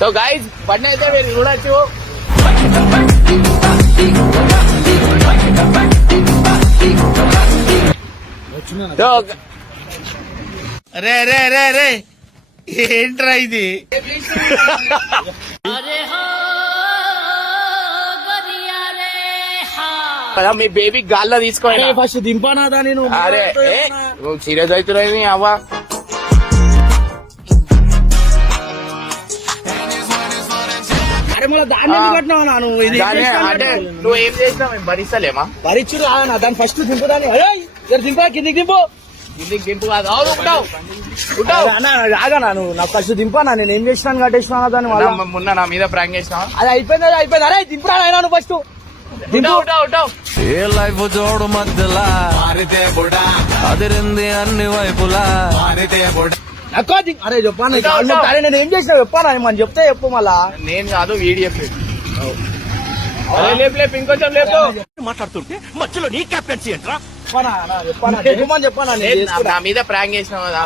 So guys బండి అయితే మీరు చూడొచ్చు. రే రే రే రే ఏంట్రా ఇది? మీ బేబీ గాల్లో తీసుకోండి ఫస్ట్ దింపానాదా నేను. అరే నువ్వు సీరియస్ అవుతున్నాయి అవ్వా. అరే మళ్ళీ దాన్ని ఎందుకు కట్టినావు నాను? అంటే నువ్వు ఏం చేసినావు మేము భరిస్తలేమా? భరించు రానా దాన్ని ఫస్ట్ దింపుదాన్ని. దింపా కిందికి దింపు. కిందికి దింపు కాదు రాగా నాను నాకు ఫస్ట్ దింపానా. నేను ఏం చేసినాను కట్టేసినా దాన్ని. మొన్న నా మీద ప్రాంక్ చేసినావా? అది అయిపోయింది. అరే దింపురా అయినా ఫస్ట్ ఏ లైఫ్ జోడు మధ్యలా అదిరింది అన్ని వైపులా. అరే చెప్పాను. అరే నేను ఏం చేసినా చెప్పాను మనం చెప్తే చెప్పు మళ్ళా. నేను కాదు వీడియో లేపు ఇంకొంచెం లేపు. మాట్లాడుతుంటే మధ్యలో నీ క్యాప్టెన్సీ ఏంట్రా? చెప్పాను నా మీద ప్రాంక్ చేసినావు కదా.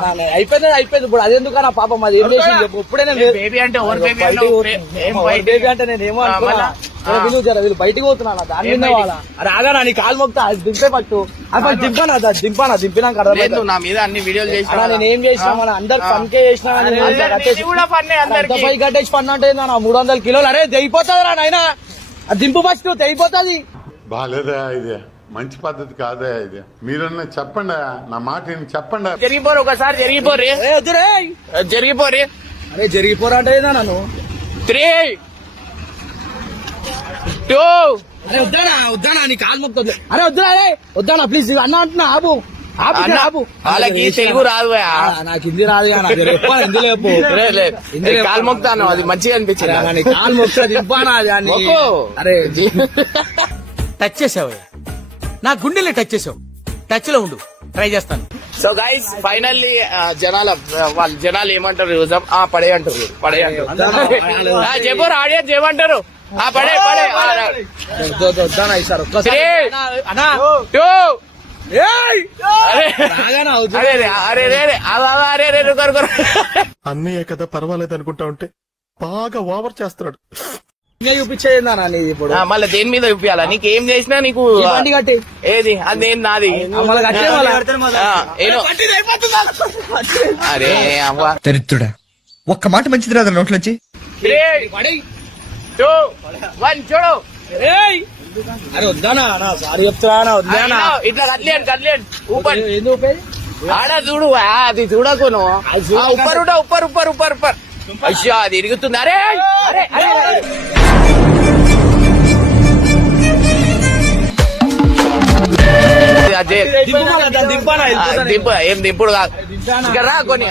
అయిపోయింది ఇప్పుడు. అది ఎందుకు నా పాపం అది ఏం చేసి చెప్పు. ఇప్పుడే బేబీ అంటే బేబీ అంటే నేను ఏమో వీళ్ళు బయటకు పోతున్నా దాని మీద వాళ్ళ. అరే ఆగా నీ కాలు మొక్తా దింపే పట్టు. అది దింపినాక నా మీద అన్ని వీడియోలు చేసినా. నేను ఏం చేసినా మన అందరు పనికే చేసినా పై కట్టేసి పన్ను అంటే 300 కిలోలు. అరే తెగిపోతుంది రా నాయన. అది దింపు ఫస్ట్ తెగిపోతుంది. బాలేదా ఇది? మంచి పద్ధతి కాదా ఇది? మీరన్నా చెప్పండి, నా మాట చెప్పండి. జరిగిపోరు ఒకసారి జరిగిపోరే. అరే జరిగిపోరా అంటే నన్ను 3, 2. అరే వద్దానా నీ కాలు మొక్కుతుంది. అరే వద్దానా ప్లీజ్ అన్న అంటున్నా. ఆపు వాళ్ళకి తెలుగు రాదు. నాకు హిందీ రాదు. ఇందులో కాలు మొక్తాను. అది మంచిగా అనిపించింది. కాలు మొక్తా దింపానా. అరే టచ్ చేసావు నా గుండెల్ని టచ్ చేసావు. టచ్ లో ఉండు, ట్రై చేస్తాను. సో గైస్ ఫైనల్లీ జనాలు ఏమంటారు? పడే అంటారు. చెప్పారు ఆడియన్స్ ఏమంటారు? పడే వద్దానా ఈసారి ఒక్కసారి. 3, 2. అన్నయ్య కదా పర్వాలేదు అనుకుంటా ఉంటే బాగా ఓవర్ చేస్తున్నాడు. చూపించేది ఇప్పుడు మళ్ళీ దేని మీద చూపించాలా? నీకు ఏం చేసినా నీకు కట్టి ఏది అది నాది. అరే అవ్వ దరిద్రుడా, ఒక్క మాట మంచిది రాదు నోట్లోంచి. 3, 2, 1 చూడు. అరే వద్దానా సారీ చెప్తున్నా. వద్దానా ఇట్లా కదిలేండి ఆడ చూడు. అది చూడకు ఉప్పర్. అయ్యా అది ఇరుగుతుంది. అరే ఏం దింపుడు కాదు. రా కొన్ని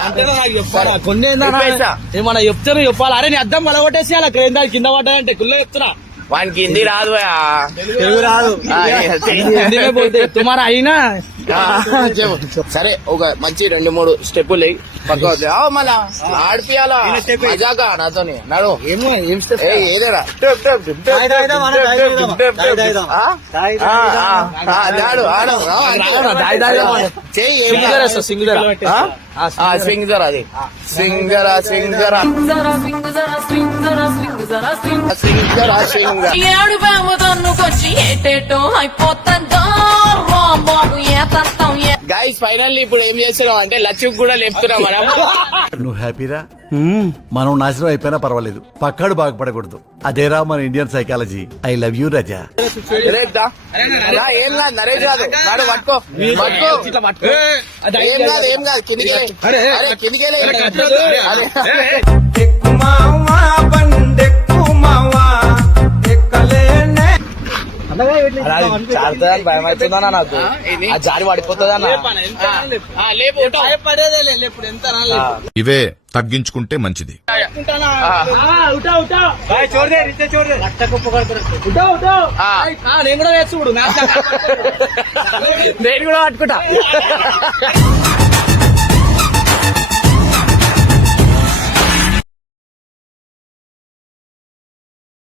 ఏమన్నా చెప్తాను చెప్పాలి. అరే నీ అద్దం పలగొట్టేసి అలా కింద పడ్డాయంటే కుల్లో చెప్తున్నా. వానికి హిందీ రాదు. తెలుగు రాదు. తుమారా అయినా సరే ఒక మంచి 2-3 స్టెప్పులు పక్క మళ్ళా ఆడిపియాలా మజాగా నాతోని నడు. ఏం స్టెప్ ఏదేరా సింగర్ అది ఏడు బేమదన్నుకొచ్చి ఏటేటో అయిపోతుందో బాబు గైస్ ఫైనల్లీ ఇప్పుడు ఏం చేస్తున్నాం అంటే లక్ష్మికి కూడా లేపుతున్నాం మనం. నువ్వు హ్యాపీరా? మనం నాశనం అయిపోయినా పర్వాలేదు, పక్కాడు బాగుపడకూడదు. అదేరా మన Indian psychology. I love you Raza. ఏం కాదు నరేష్ కాదు. నాడు పట్టుకో ఏం కాదు కిందికి భయం అవుతుందా నాకు? ఆ జారి పడిపోతుందా? ఇవే తగ్గించుకుంటే మంచిది. నేను కూడా వేసి చూడు. నేను కూడా పట్టుకుంటా.